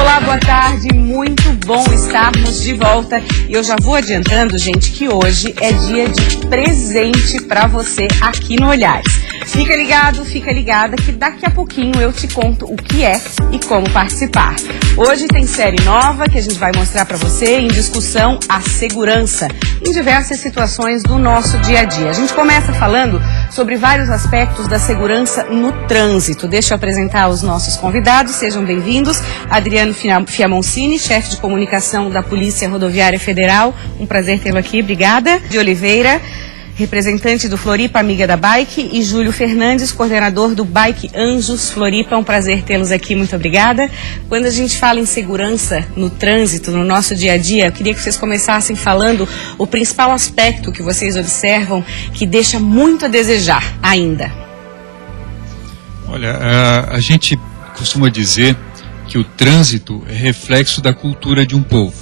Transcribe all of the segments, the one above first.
Olá, boa tarde, muito bom estarmos de volta. E eu já vou adiantando, gente, que hoje é dia de presente para você aqui no Olhares. Fica ligado, fica ligada que daqui a pouquinho eu te conto o que é e como participar. Hoje tem série nova que a gente vai mostrar para você em discussão a segurança em diversas situações do nosso dia a dia. A gente começa falando sobre vários aspectos da segurança no trânsito. Deixa eu apresentar os nossos convidados, sejam bem-vindos. Adriano Fiamoncini, chefe de comunicação da Polícia Rodoviária Federal, um prazer tê-lo aqui, obrigada. De Oliveira, representante do Floripa Amiga da Bike, e Júlio Fernandes, coordenador do Bike Anjos Floripa. É um prazer tê-los aqui, muito obrigada. Quando a gente fala em segurança no trânsito, no nosso dia a dia, eu queria que vocês começassem falando o principal aspecto que vocês observam que deixa muito a desejar ainda. Olha, a gente costuma dizer que o trânsito é reflexo da cultura de um povo.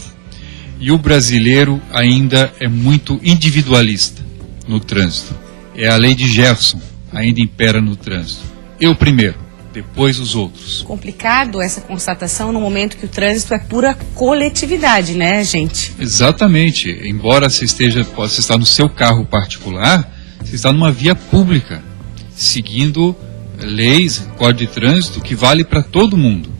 E o brasileiro ainda é muito individualista no trânsito. É a lei de Jefferson, ainda impera no trânsito. Eu primeiro, depois os outros. Complicado essa constatação no momento que o trânsito é pura coletividade, né, gente? Exatamente. Embora você possa estar no seu carro particular, você está numa via pública, seguindo leis, código de trânsito que vale para todo mundo.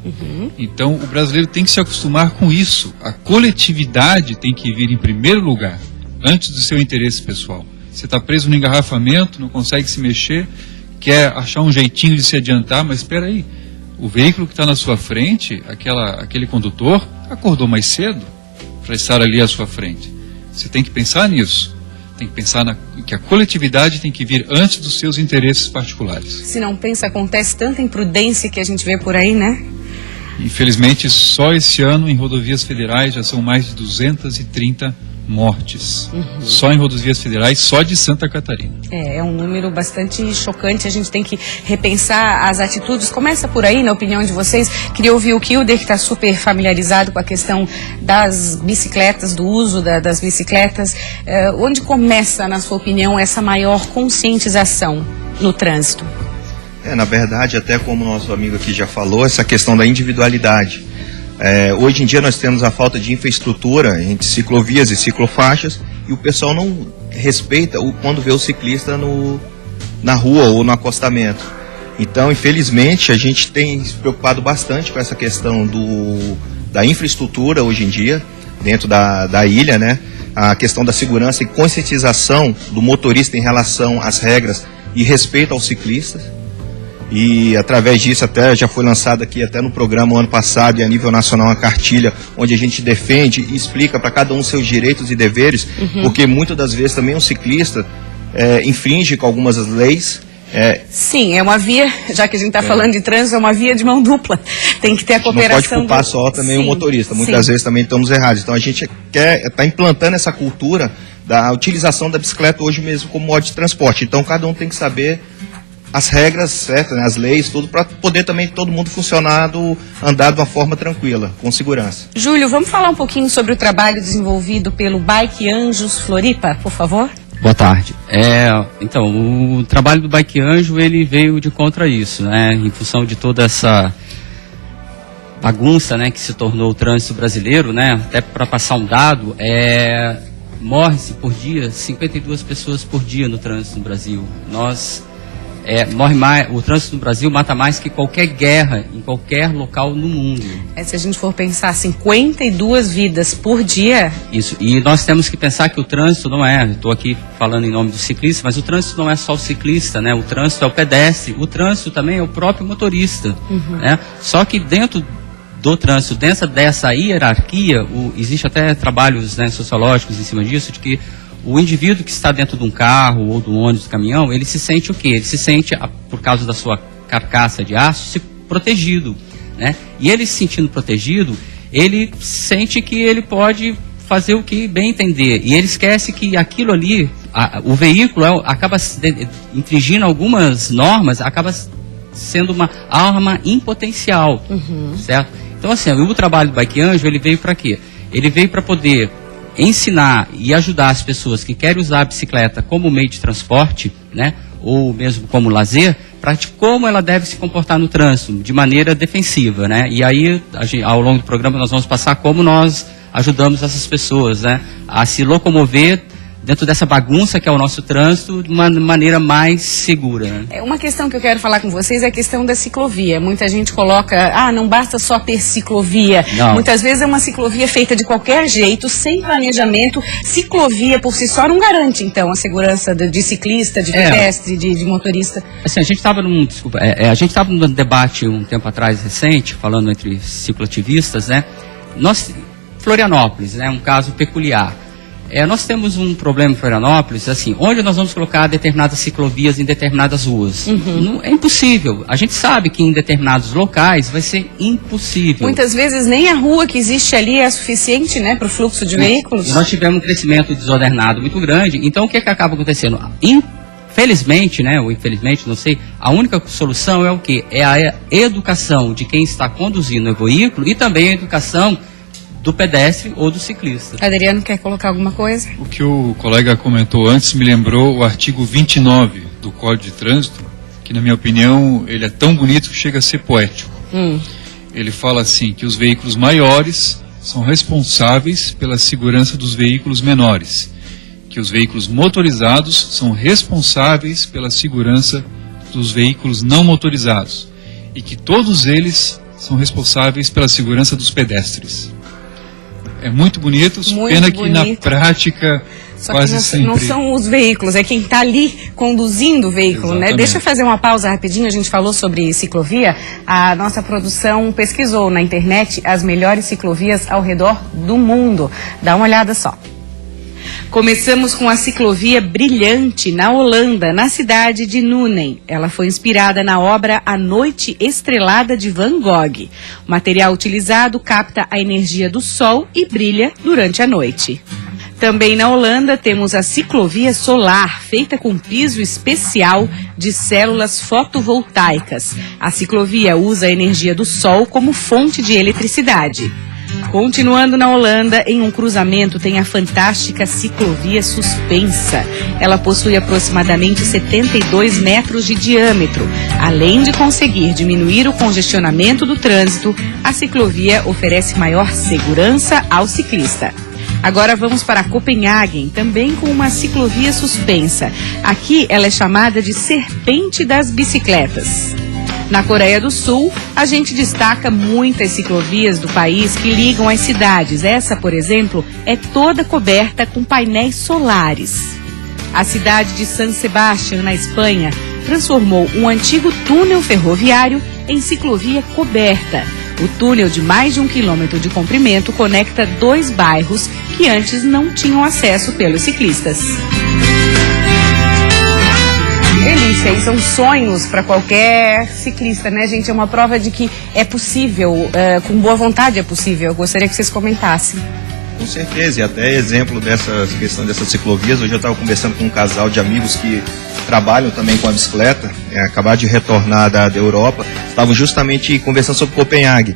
Então o brasileiro tem que se acostumar com isso. A coletividade tem que vir em primeiro lugar, antes do seu interesse pessoal. Você está preso no engarrafamento, não consegue se mexer, quer achar um jeitinho de se adiantar, mas espera aí, o veículo que está na sua frente, aquele condutor, acordou mais cedo para estar ali à sua frente. Você tem que pensar nisso. Tem que pensar que a coletividade tem que vir antes dos seus interesses particulares. Se não pensa, acontece tanta imprudência que a gente vê por aí, né? Infelizmente, só esse ano em rodovias federais já são mais de 230 mortes. Só em rodovias federais, só de Santa Catarina. É um número bastante chocante, a gente tem que repensar as atitudes. Começa por aí, na opinião de vocês. Queria ouvir o Kilder, que está super familiarizado com a questão das bicicletas, do uso das bicicletas. Onde começa, na sua opinião, essa maior conscientização no trânsito? Na verdade, até como o nosso amigo aqui já falou, essa questão da individualidade. Hoje em dia nós temos a falta de infraestrutura entre ciclovias e ciclofaixas, e o pessoal não respeita quando vê o ciclista na rua ou no acostamento. Então, infelizmente, a gente tem se preocupado bastante com essa questão da infraestrutura hoje em dia, dentro da ilha, né? A questão da segurança e conscientização do motorista em relação às regras e respeito aos ciclistas. E através disso até já foi lançado aqui até no programa ano passado e a nível nacional uma cartilha onde a gente defende e explica para cada um seus direitos e deveres, porque muitas das vezes também um ciclista infringe com algumas leis. Sim, é uma via, já que a gente está falando de trânsito, é uma via de mão dupla. Tem que ter a cooperação. Não pode culpar só também o motorista, muitas vezes também estamos errados. Então a gente está implantando essa cultura da utilização da bicicleta hoje mesmo como modo de transporte. Então cada um tem que saber as regras certas, né, as leis, tudo, para poder também todo mundo andar de uma forma tranquila, com segurança. Júlio, vamos falar um pouquinho sobre o trabalho desenvolvido pelo Bike Anjos Floripa, por favor? Boa tarde. Então, o trabalho do Bike Anjo, ele veio de contra isso, né, em função de toda essa bagunça, né, que se tornou o trânsito brasileiro, né, até para passar um dado, morre-se por dia 52 pessoas por dia no trânsito no Brasil. O trânsito no Brasil mata mais que qualquer guerra em qualquer local no mundo. Se a gente for pensar 52 vidas por dia... Isso, e nós temos que pensar que o trânsito não estou aqui falando em nome do ciclista, mas o trânsito não é só o ciclista, né? O trânsito é o pedestre, o trânsito também é o próprio motorista. Né? Só que dentro do trânsito, dentro dessa hierarquia, existe até trabalhos, né, sociológicos em cima disso, de que o indivíduo que está dentro de um carro ou de um ônibus, do caminhão, ele se sente o quê? Ele se sente, por causa da sua carcaça de aço, protegido, né? E ele se sentindo protegido, ele sente que ele pode fazer o que bem entender. E ele esquece que aquilo ali, o veículo acaba infringindo algumas normas, acaba sendo uma arma em potencial, certo? Então, assim, o trabalho do Bike Anjo, ele veio para quê? Ele veio para poder ensinar e ajudar as pessoas que querem usar a bicicleta como meio de transporte, né, ou mesmo como lazer, para como ela deve se comportar no trânsito, de maneira defensiva, né? E aí, ao longo do programa, nós vamos passar como nós ajudamos essas pessoas, né, a se locomover dentro dessa bagunça que é o nosso trânsito, de uma maneira mais segura. Né? Uma questão que eu quero falar com vocês é a questão da ciclovia. Muita gente coloca, não basta só ter ciclovia. Não. Muitas vezes é uma ciclovia feita de qualquer jeito, sem planejamento. Ciclovia por si só não garante, então, a segurança de ciclista, de pedestre, de motorista. Assim, a gente estava num debate um tempo atrás, recente, falando entre cicloativistas, né? Florianópolis, né? Um caso peculiar. Nós temos um problema em Florianópolis, assim, onde nós vamos colocar determinadas ciclovias em determinadas ruas. Não, é impossível. A gente sabe que em determinados locais vai ser impossível. Muitas vezes nem a rua que existe ali é suficiente, né, para o fluxo de veículos. Nós tivemos um crescimento desordenado muito grande, então o que acaba acontecendo? Infelizmente, né, ou infelizmente, não sei, a única solução é o quê? É a educação de quem está conduzindo o veículo e também a educação do pedestre ou do ciclista. Adriano, quer colocar alguma coisa? O que o colega comentou antes me lembrou o artigo 29 do Código de Trânsito, que na minha opinião ele é tão bonito que chega a ser poético. Ele fala assim, que os veículos maiores são responsáveis pela segurança dos veículos menores, que os veículos motorizados são responsáveis pela segurança dos veículos não motorizados e que todos eles são responsáveis pela segurança dos pedestres. É muito bonito, pena que na prática só quase que sempre... não são os veículos, é quem está ali conduzindo o veículo, né? Deixa eu fazer uma pausa rapidinho, a gente falou sobre ciclovia, a nossa produção pesquisou na internet as melhores ciclovias ao redor do mundo. Dá uma olhada só. Começamos com a ciclovia Brilhante, na Holanda, na cidade de Nuenen. Ela foi inspirada na obra A Noite Estrelada de Van Gogh. O material utilizado capta a energia do sol e brilha durante a noite. Também na Holanda temos a ciclovia solar, feita com piso especial de células fotovoltaicas. A ciclovia usa a energia do sol como fonte de eletricidade. Continuando na Holanda, em um cruzamento tem a fantástica ciclovia suspensa. Ela possui aproximadamente 72 metros de diâmetro. Além de conseguir diminuir o congestionamento do trânsito, a ciclovia oferece maior segurança ao ciclista. Agora vamos para Copenhague, também com uma ciclovia suspensa. Aqui ela é chamada de Serpente das Bicicletas. Na Coreia do Sul, a gente destaca muitas ciclovias do país que ligam as cidades. Essa, por exemplo, é toda coberta com painéis solares. A cidade de San Sebastián, na Espanha, transformou um antigo túnel ferroviário em ciclovia coberta. O túnel de mais de 1 quilômetro de comprimento conecta 2 bairros que antes não tinham acesso pelos ciclistas. Delícia, e são sonhos para qualquer ciclista, né, gente? É uma prova de que é possível, com boa vontade é possível. Eu gostaria que vocês comentassem. Com certeza, e até exemplo dessa questão dessas ciclovias, hoje eu estava conversando com um casal de amigos que trabalham também com a bicicleta, acabaram de retornar da Europa, estavam justamente conversando sobre Copenhague,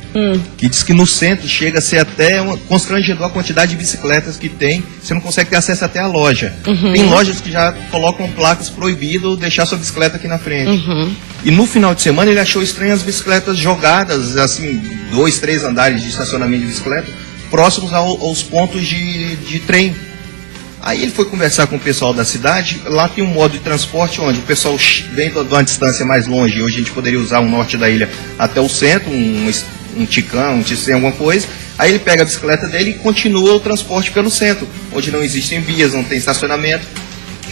que diz que no centro chega a ser até constrangedor a quantidade de bicicletas que tem, você não consegue ter acesso até à loja. Tem lojas que já colocam placas proibido deixar sua bicicleta aqui na frente. E no final de semana ele achou estranho as bicicletas jogadas, assim, 2, 3 andares de estacionamento de bicicleta, próximos aos pontos de trem. Aí ele foi conversar com o pessoal da cidade, lá tem um modo de transporte onde o pessoal vem de uma distância mais longe, hoje a gente poderia usar o norte da ilha até o centro, um Ticã, um Ticem, alguma coisa, aí ele pega a bicicleta dele e continua o transporte pelo centro, onde não existem vias, não tem estacionamento,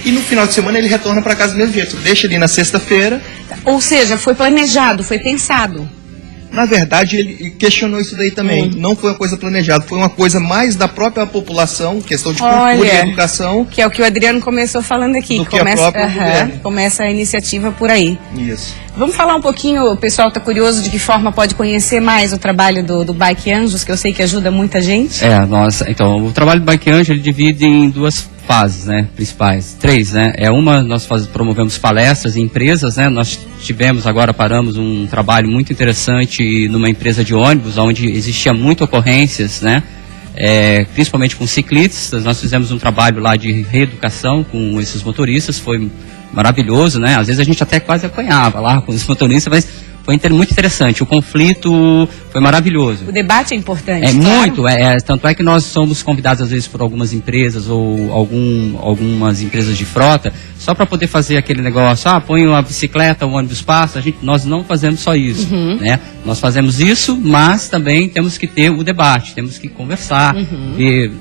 e no final de semana ele retorna para casa do mesmo jeito, deixa ali na sexta-feira. Ou seja, foi planejado, foi pensado. Na verdade, ele questionou isso daí também. Não foi uma coisa planejada, foi uma coisa mais da própria população, questão de cultura e educação. Que é o que o Adriano começou falando aqui. Do que a própria governo. Começa a iniciativa por aí. Isso. Vamos falar um pouquinho, o pessoal está curioso de que forma pode conhecer mais o trabalho do Bike Anjos, que eu sei que ajuda muita gente. Então, o trabalho do Bike Anjos ele divide em 2 fases, né, principais, 3, né, nós promovemos palestras em empresas, né, nós paramos um trabalho muito interessante numa empresa de ônibus, onde existia muitas ocorrências, né, principalmente com ciclistas. Nós fizemos um trabalho lá de reeducação com esses motoristas, foi maravilhoso, né? Às vezes a gente até quase apanhava lá com os motoristas, mas foi muito interessante. O conflito foi maravilhoso. O debate é importante. É claro. muito, tanto é que nós somos convidados às vezes por algumas empresas ou algumas empresas de frota, só para poder fazer aquele negócio, põe uma bicicleta, o ônibus passa. Nós não fazemos só isso, né? Nós fazemos isso, mas também temos que ter o debate, temos que conversar. E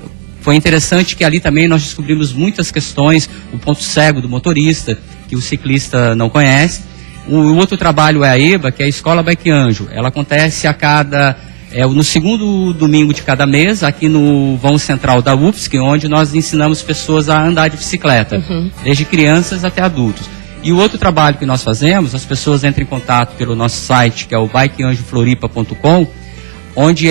foi interessante que ali também nós descobrimos muitas questões, o ponto cego do motorista, que o ciclista não conhece. O outro trabalho é a EBA, que é a Escola Bike Anjo. Ela acontece no segundo domingo de cada mês, aqui no vão central da UFSC, onde nós ensinamos pessoas a andar de bicicleta, desde crianças até adultos. E o outro trabalho que nós fazemos, as pessoas entram em contato pelo nosso site, que é o bikeanjofloripa.com, onde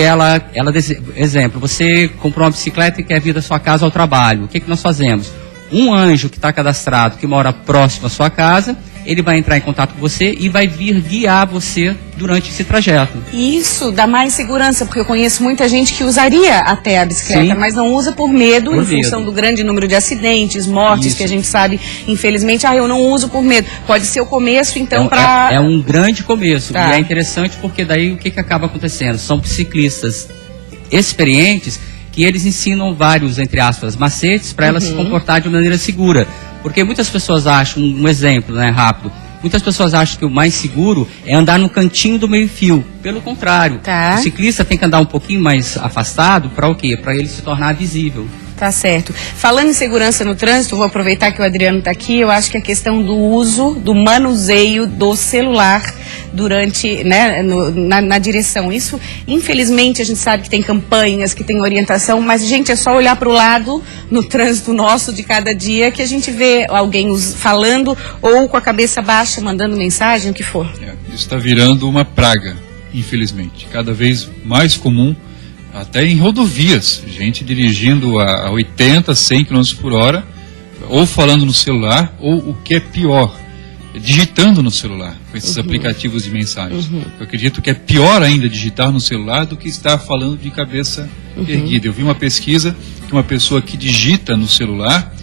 exemplo, você comprou uma bicicleta e quer vir da sua casa ao trabalho. O que nós fazemos? Um anjo que está cadastrado, que mora próximo à sua casa, ele vai entrar em contato com você e vai vir guiar você durante esse trajeto. Isso dá mais segurança, porque eu conheço muita gente que usaria até a bicicleta, mas não usa por medo, em função do grande número de acidentes, mortes, que a gente sabe, infelizmente, eu não uso por medo. Pode ser o começo, então, para... É um grande começo, Tá. E é interessante porque daí o que acaba acontecendo? São ciclistas experientes que eles ensinam vários, entre aspas, macetes para ela se comportar de maneira segura. Porque muitas pessoas acham, um exemplo, né, rápido, muitas pessoas acham que o mais seguro é andar no cantinho do meio-fio. Pelo contrário, Tá. o ciclista tem que andar um pouquinho mais afastado para o quê? Para ele se tornar visível. Tá certo. Falando em segurança no trânsito, vou aproveitar que o Adriano está aqui. Eu acho que a questão do uso, do manuseio do celular durante, né, na direção. Isso, infelizmente, a gente sabe que tem campanhas, que tem orientação, mas, gente, é só olhar para o lado no trânsito nosso de cada dia que a gente vê alguém falando ou com a cabeça baixa, mandando mensagem, o que for. Isso está virando uma praga, infelizmente. Cada vez mais comum, até em rodovias, gente dirigindo a 80, 100 km por hora, ou falando no celular, ou o que é pior, digitando no celular, com esses aplicativos de mensagens. Eu acredito que é pior ainda digitar no celular do que estar falando de cabeça erguida. Eu vi uma pesquisa que uma pessoa que digita no celular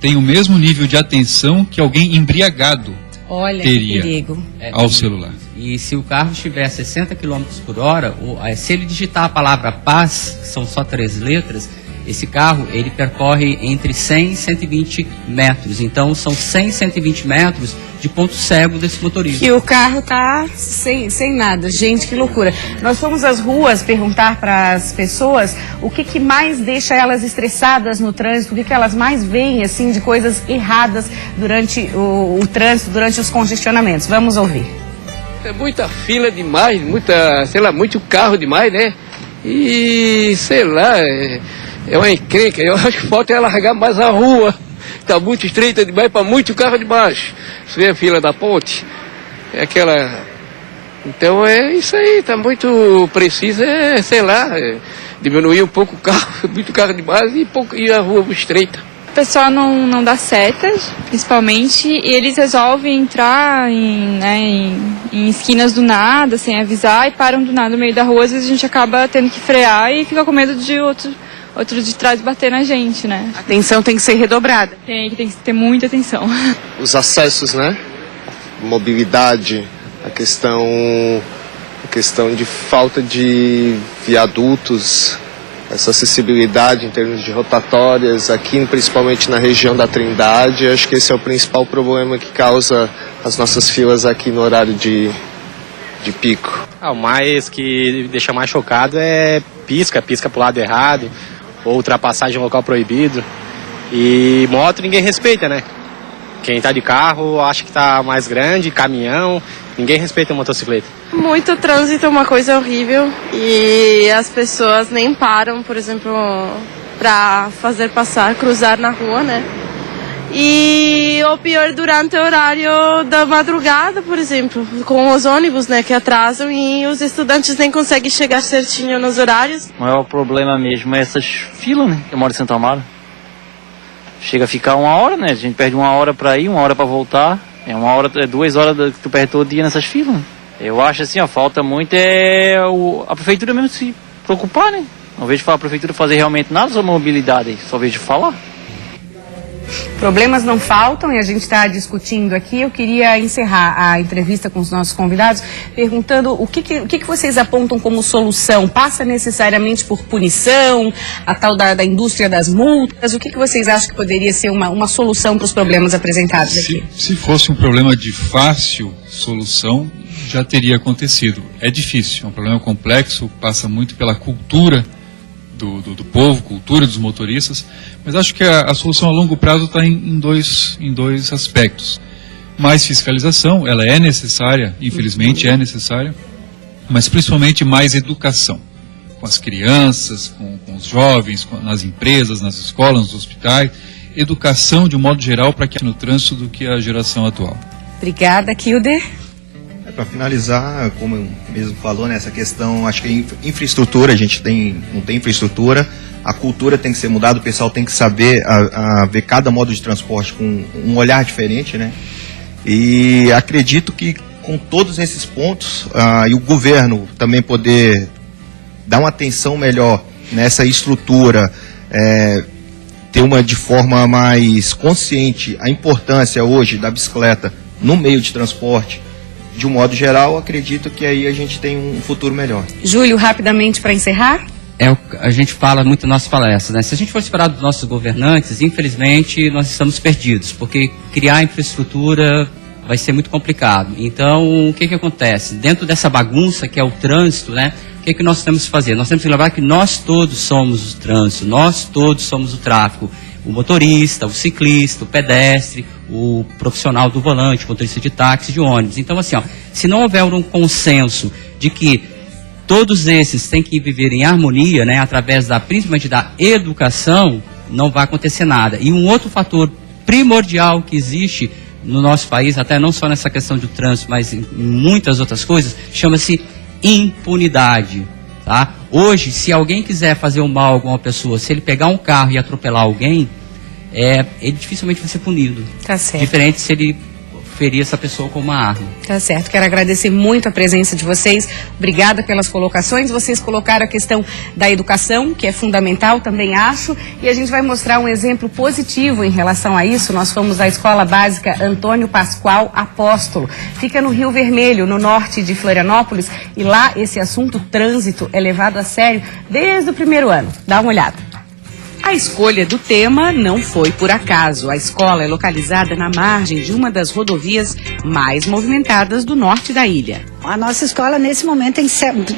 tem o mesmo nível de atenção que alguém embriagado Olha, teria que perigo. ao celular. E se o carro estiver a 60 km por hora, se ele digitar a palavra paz, que são só 3 letras, esse carro ele percorre entre 100 e 120 metros. Então são 100 e 120 metros de ponto cego desse motorista. Que o carro tá sem nada. Gente, que loucura. Nós fomos às ruas perguntar para as pessoas o que mais deixa elas estressadas no trânsito, o que elas mais veem, assim, de coisas erradas durante o trânsito, durante os congestionamentos. Vamos ouvir. É muita fila demais, muito carro demais, né? E, sei lá, é uma encrenca. Eu acho que falta é largar mais a rua. Tá muito estreita demais para muito carro demais. Você vê a fila da ponte? É aquela... Então é isso aí, tá muito preciso, diminuir um pouco o carro, muito carro demais e a rua estreita. O pessoal não dá setas, principalmente, e eles resolvem entrar em esquinas do nada, sem avisar, e param do nada no meio da rua. Às vezes a gente acaba tendo que frear e fica com medo de outro de trás bater na gente, né? A atenção tem que ser redobrada. Tem que ter muita atenção. Os acessos, né? Mobilidade, a questão de falta de viadutos, essa acessibilidade em termos de rotatórias, aqui principalmente na região da Trindade. Acho que esse é o principal problema que causa as nossas filas aqui no horário de pico. O mais que deixa mais chocado é pisca pro lado errado, ou ultrapassagem em local proibido. E moto ninguém respeita, né? Quem tá de carro acha que tá mais grande, caminhão, ninguém respeita a motocicleta. Muito trânsito é uma coisa horrível e as pessoas nem param, por exemplo, para fazer cruzar na rua, né? E o pior durante o horário da madrugada, por exemplo, com os ônibus, né, que atrasam e os estudantes nem conseguem chegar certinho nos horários. O maior problema mesmo é essas filas, né? Eu moro em Santo Amaro. Chega a ficar 1 hora, né? A gente perde 1 hora para ir, 1 hora para voltar. 2 horas que tu perde todo dia nessas filas. Eu acho assim, falta muito a prefeitura mesmo se preocupar, né? Não vejo a prefeitura fazer realmente nada sobre mobilidade, só vejo falar. Problemas não faltam e a gente está discutindo aqui. Eu queria encerrar a entrevista com os nossos convidados perguntando o que vocês apontam como solução. Passa necessariamente por punição, a tal da indústria das multas? O que vocês acham que poderia ser uma solução para os problemas apresentados aqui? Se fosse um problema de fácil solução, já teria acontecido. É difícil, é um problema complexo, passa muito pela cultura do povo, cultura dos motoristas, mas acho que a solução a longo prazo está em dois aspectos. Mais fiscalização, ela é necessária, infelizmente é necessária, mas principalmente mais educação, com as crianças, com os jovens, nas empresas, nas escolas, nos hospitais, educação de um modo geral para que no trânsito do que a geração atual. Obrigada, Kilder. Para finalizar, como eu mesmo falou, né, essa questão, acho que infraestrutura, a gente não tem infraestrutura, a cultura tem que ser mudada, o pessoal tem que saber ver cada modo de transporte com um olhar diferente, né? E acredito que com todos esses pontos, e o governo também poder dar uma atenção melhor nessa estrutura, ter de forma mais consciente a importância hoje da bicicleta no meio de transporte, de um modo geral, acredito que aí a gente tem um futuro melhor. Júlio, rapidamente para encerrar. A gente fala muito nas nossas palestras, né? Se a gente for esperar dos nossos governantes, infelizmente nós estamos perdidos, porque criar infraestrutura vai ser muito complicado. Então, o que acontece? Dentro dessa bagunça que é o trânsito, né? O que nós temos que fazer? Nós temos que lembrar que nós todos somos o trânsito, nós todos somos o tráfego. O motorista, o ciclista, o pedestre, o profissional do volante, o motorista de táxi, de ônibus. Então, assim, se não houver um consenso de que todos esses têm que viver em harmonia, né, através principalmente da educação, não vai acontecer nada. E um outro fator primordial que existe no nosso país, até não só nessa questão do trânsito, mas em muitas outras coisas, chama-se impunidade. Tá? Hoje, se alguém quiser fazer um mal a alguma pessoa, se ele pegar um carro e atropelar alguém, ele dificilmente vai ser punido. Tá certo. Diferente se ele ferir essa pessoa com uma arma. Tá certo. Quero agradecer muito a presença de vocês. Obrigada pelas colocações. Vocês colocaram a questão da educação, que é fundamental, também acho. E a gente vai mostrar um exemplo positivo em relação a isso. Nós fomos à Escola Básica Antônio Pascoal Apóstolo. Fica no Rio Vermelho, no norte de Florianópolis. E lá esse assunto, trânsito, é levado a sério desde o primeiro ano. Dá uma olhada. A escolha do tema não foi por acaso. A escola é localizada na margem de uma das rodovias mais movimentadas do norte da ilha. A nossa escola, nesse momento, tem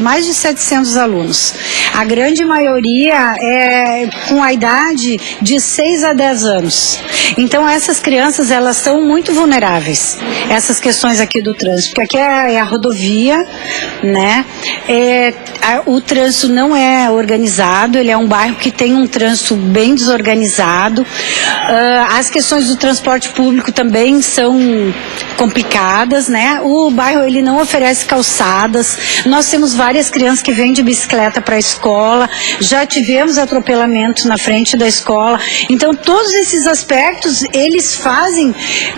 mais de 700 alunos. A grande maioria é com a idade de 6 a 10 anos. Então, essas crianças, elas são muito vulneráveis. Essas questões aqui do trânsito. Porque aqui é a rodovia, né? O trânsito não é organizado. Ele é um bairro que tem um trânsito bem desorganizado. As questões do transporte público também são complicadas, né? O bairro, ele não oferece calçadas. Nós temos várias crianças que vêm de bicicleta para a escola, já tivemos atropelamento na frente da escola. Então, todos esses aspectos, eles fazem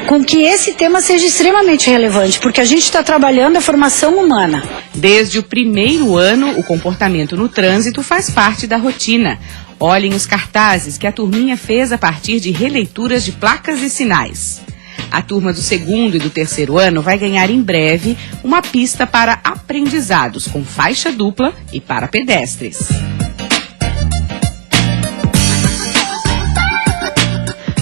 com que esse tema seja extremamente relevante, porque a gente está trabalhando a formação humana. Desde o primeiro ano, o comportamento no trânsito faz parte da rotina. Olhem os cartazes que a turminha fez a partir de releituras de placas e sinais. A turma do segundo e do terceiro ano vai ganhar em breve uma pista para aprendizados com faixa dupla e para pedestres.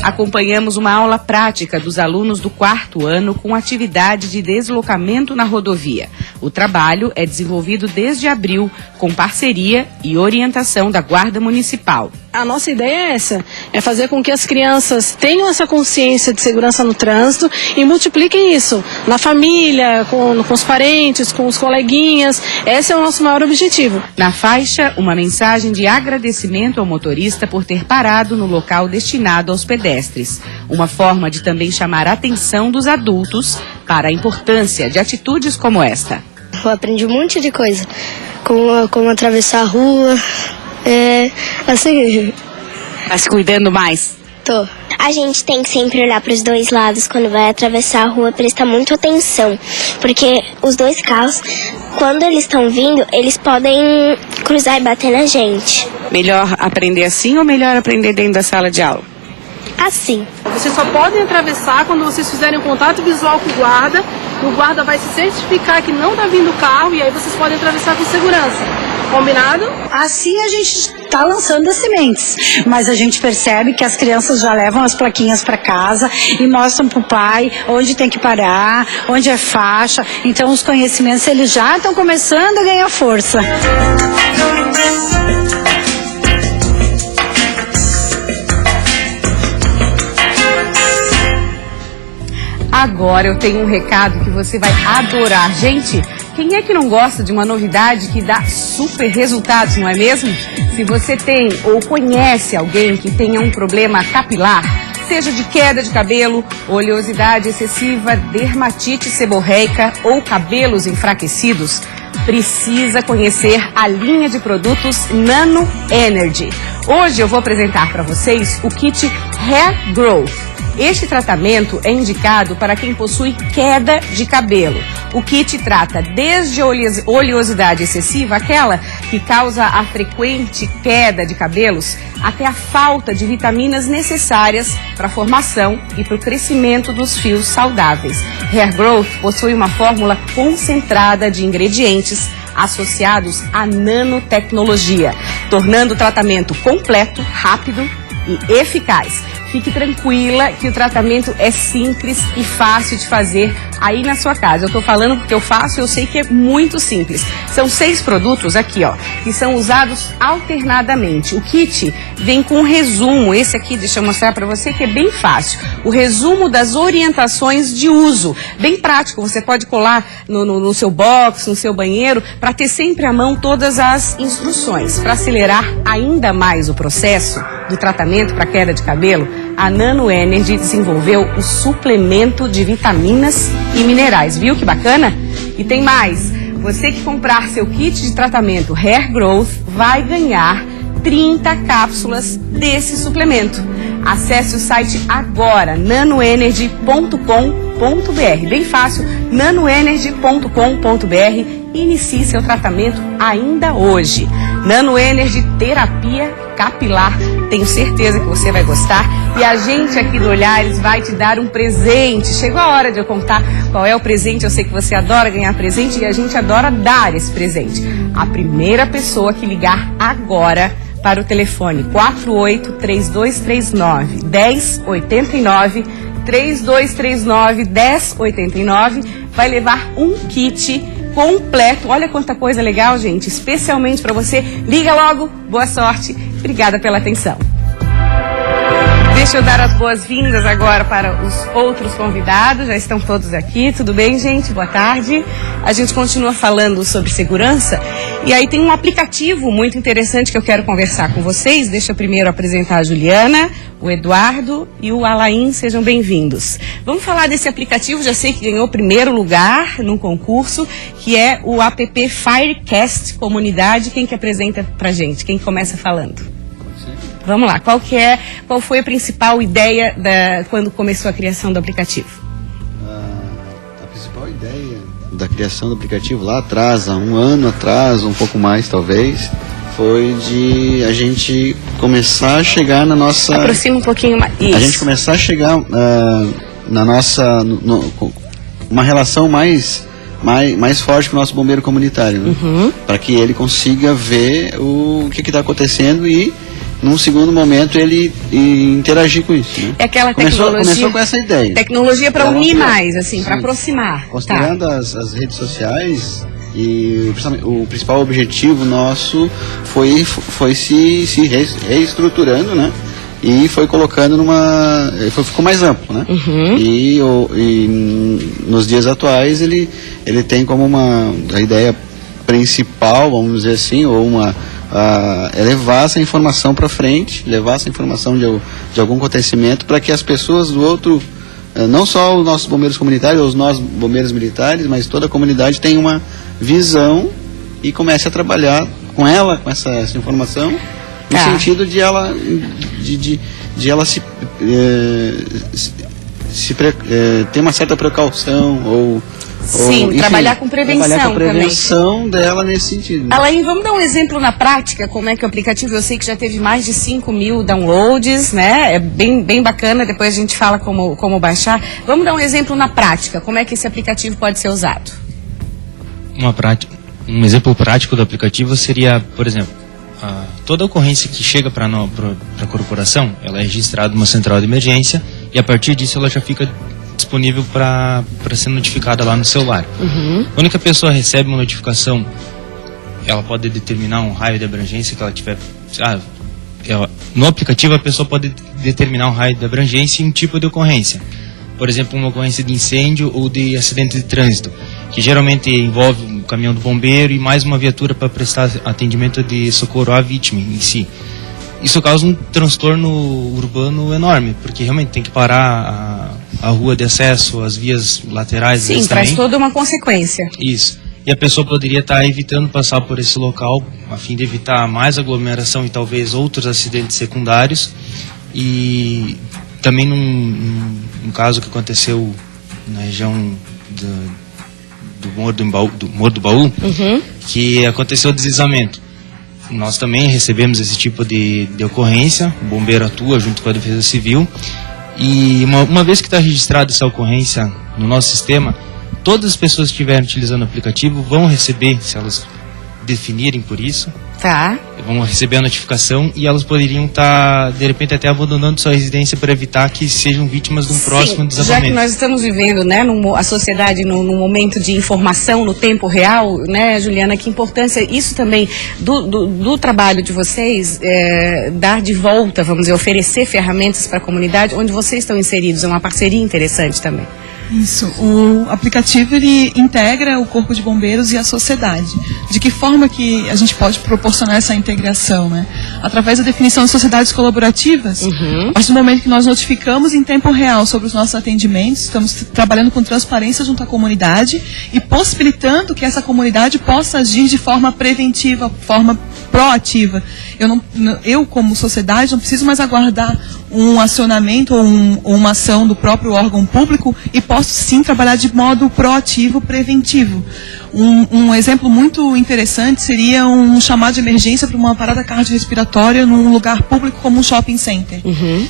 Acompanhamos uma aula prática dos alunos do quarto ano com atividade de deslocamento na rodovia. O trabalho é desenvolvido desde abril, com parceria e orientação da Guarda Municipal. A nossa ideia é essa, é fazer com que as crianças tenham essa consciência de segurança no trânsito e multipliquem isso na família, com os parentes, com os coleguinhas. Esse é o nosso maior objetivo. Na faixa, uma mensagem de agradecimento ao motorista por ter parado no local destinado aos pedestres. Uma forma de também chamar a atenção dos adultos para a importância de atitudes como esta. Eu aprendi um monte de coisa, como atravessar a rua, assim. Tá se cuidando mais? Tô. A gente tem que sempre olhar para os dois lados quando vai atravessar a rua, prestar muita atenção, porque os dois carros, quando eles estão vindo, eles podem cruzar e bater na gente. Melhor aprender assim ou melhor aprender dentro da sala de aula? Assim. Vocês só podem atravessar quando vocês fizerem um contato visual com o guarda. O guarda vai se certificar que não está vindo o carro e aí vocês podem atravessar com segurança. Combinado? Assim a gente está lançando as sementes, mas a gente percebe que as crianças já levam as plaquinhas para casa e mostram para o pai onde tem que parar, onde é faixa. Então os conhecimentos eles já estão começando a ganhar força. Agora eu tenho um recado que você vai adorar. Gente, quem é que não gosta de uma novidade que dá super resultados, não é mesmo? Se você tem ou conhece alguém que tenha um problema capilar, seja de queda de cabelo, oleosidade excessiva, dermatite seborreica ou cabelos enfraquecidos, precisa conhecer a linha de produtos Nano Energy. Hoje eu vou apresentar para vocês o kit Hair Growth. Este tratamento é indicado para quem possui queda de cabelo. O kit trata desde a oleosidade excessiva, aquela que causa a frequente queda de cabelos, até a falta de vitaminas necessárias para a formação e para o crescimento dos fios saudáveis. Hair Growth possui uma fórmula concentrada de ingredientes associados à nanotecnologia, tornando o tratamento completo, rápido e eficaz. Fique tranquila que o tratamento é simples e fácil de fazer aí na sua casa. Eu estou falando porque eu faço e eu sei que é muito simples. São 6 produtos aqui, ó, que são usados alternadamente. O kit vem com um resumo. Esse aqui, deixa eu mostrar para você que é bem fácil. O resumo das orientações de uso. Bem prático, você pode colar no seu box, no seu banheiro, para ter sempre à mão todas as instruções. Para acelerar ainda mais o processo do tratamento para queda de cabelo, a Nano Energy desenvolveu o suplemento de vitaminas e minerais. Viu que bacana? E tem mais. Você que comprar seu kit de tratamento Hair Growth vai ganhar 30 cápsulas desse suplemento. Acesse o site agora, nanoenergy.com.br. Bem fácil, nanoenergy.com.br. Inicie seu tratamento ainda hoje. Nano Energy Terapia Capilar. Tenho certeza que você vai gostar. E a gente aqui do Olhares vai te dar um presente. Chegou a hora de eu contar qual é o presente. Eu sei que você adora ganhar presente e a gente adora dar esse presente. A primeira pessoa que ligar agora para o telefone 48-3239-1089, 3239-1089, vai levar um kit completo. Olha quanta coisa legal, gente, especialmente para você. Liga logo, boa sorte, obrigada pela atenção. Deixa eu dar as boas-vindas agora para os outros convidados, já estão todos aqui, tudo bem, gente? Boa tarde. A gente continua falando sobre segurança e aí tem um aplicativo muito interessante que eu quero conversar com vocês. Deixa eu primeiro apresentar a Juliana, o Eduardo e o Alain, sejam bem-vindos. Vamos falar desse aplicativo, já sei que ganhou primeiro lugar num concurso, que é o app Firecast Comunidade. Quem que apresenta pra gente? Quem começa falando? Vamos lá, qual foi a principal ideia quando começou a criação do aplicativo? A principal ideia da criação do aplicativo lá atrás, há um ano atrás, um pouco mais talvez, foi de a gente começar a chegar na nossa... Aproxima um pouquinho mais. Isso. A gente começar a chegar na nossa... uma relação mais forte com o nosso bombeiro comunitário, né? Para que ele consiga ver o que está acontecendo e num segundo momento ele interagir com isso, né? É aquela tecnologia. Começou com essa ideia. Tecnologia para unir mais, assim, para aproximar. Considerando as redes sociais, e o principal objetivo nosso foi se reestruturando, né? E foi colocando ficou mais amplo, né? E nos dias atuais ele tem como a ideia principal, vamos dizer assim, ou é levar essa informação para frente, levar essa informação de algum acontecimento para que as pessoas do outro, não só os nossos bombeiros comunitários, ou os nossos bombeiros militares, mas toda a comunidade tenha uma visão e comece a trabalhar com essa informação no sentido de ela ter uma certa precaução ou Sim, enfim, trabalhar com prevenção trabalhar com a também. prevenção dela nesse sentido. Alain, vamos dar um exemplo na prática, como é que o aplicativo, eu sei que já teve mais de 5 mil downloads, né? É bem bacana, depois a gente fala como baixar. Vamos dar um exemplo na prática, como é que esse aplicativo pode ser usado? Um exemplo prático do aplicativo seria, por exemplo, toda ocorrência que chega para a corporação, ela é registrada numa central de emergência e a partir disso ela já fica disponível para ser notificada lá no celular. Quando a pessoa recebe uma notificação, ela pode determinar um raio de abrangência que ela tiver. No aplicativo a pessoa pode determinar um raio de abrangência e um tipo de ocorrência. Por exemplo, uma ocorrência de incêndio ou de acidente de trânsito, que geralmente envolve um caminhão do bombeiro e mais uma viatura para prestar atendimento de socorro à vítima em si. Isso causa um transtorno urbano enorme, porque realmente tem que parar a rua de acesso, as vias laterais. Sim, traz toda uma consequência. Isso. E a pessoa poderia estar evitando passar por esse local, a fim de evitar mais aglomeração e talvez outros acidentes secundários. E também num caso que aconteceu na região do Morro do Baú, que aconteceu deslizamento. Nós também recebemos esse tipo de ocorrência, o bombeiro atua junto com a Defesa Civil, e uma vez que está registrada essa ocorrência no nosso sistema, todas as pessoas que estiverem utilizando o aplicativo vão receber, se elas definirem por isso, vão receber a notificação e elas poderiam estar, de repente, até abandonando sua residência para evitar que sejam vítimas de um próximo desabamento. Já que nós estamos vivendo, né, a sociedade num momento de informação no tempo real, né, Juliana, que importância isso também do trabalho de vocês, dar de volta, vamos dizer, oferecer ferramentas para a comunidade onde vocês estão inseridos, é uma parceria interessante também. Isso, o aplicativo ele integra o Corpo de Bombeiros e a sociedade. De que forma que a gente pode proporcionar essa integração, né? Através da definição de sociedades colaborativas, a partir do momento que nós notificamos em tempo real sobre os nossos atendimentos, estamos trabalhando com transparência junto à comunidade e possibilitando que essa comunidade possa agir de forma preventiva, forma proativa. Eu como sociedade, não preciso mais aguardar um acionamento ou uma ação do próprio órgão público e posso sim trabalhar de modo proativo, preventivo. Um exemplo muito interessante seria um chamado de emergência para uma parada cardiorrespiratória num lugar público como um shopping center.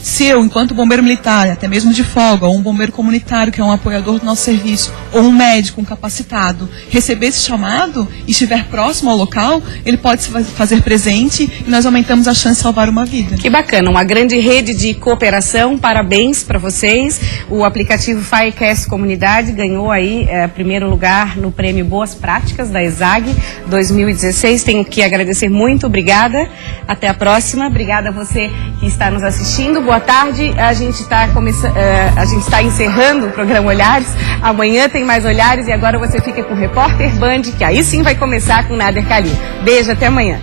Se eu, enquanto bombeiro militar, até mesmo de folga, ou um bombeiro comunitário, que é um apoiador do nosso serviço, ou um médico, um capacitado, receber esse chamado e estiver próximo ao local, ele pode se fazer presente e nós aumentamos a chance de salvar uma vida. Que bacana, uma grande rede de cooperação, parabéns para vocês. O aplicativo Firecast Comunidade ganhou aí primeiro lugar no prêmio Boas Práticas da ESAG 2016. Tenho que agradecer muito, obrigada. Até a próxima. Obrigada a você que está nos assistindo. Boa tarde. A gente está encerrando o programa Olhares. Amanhã tem mais Olhares e agora você fica com o Repórter Band, que aí sim vai começar com Nader Kalim. Beijo, até amanhã.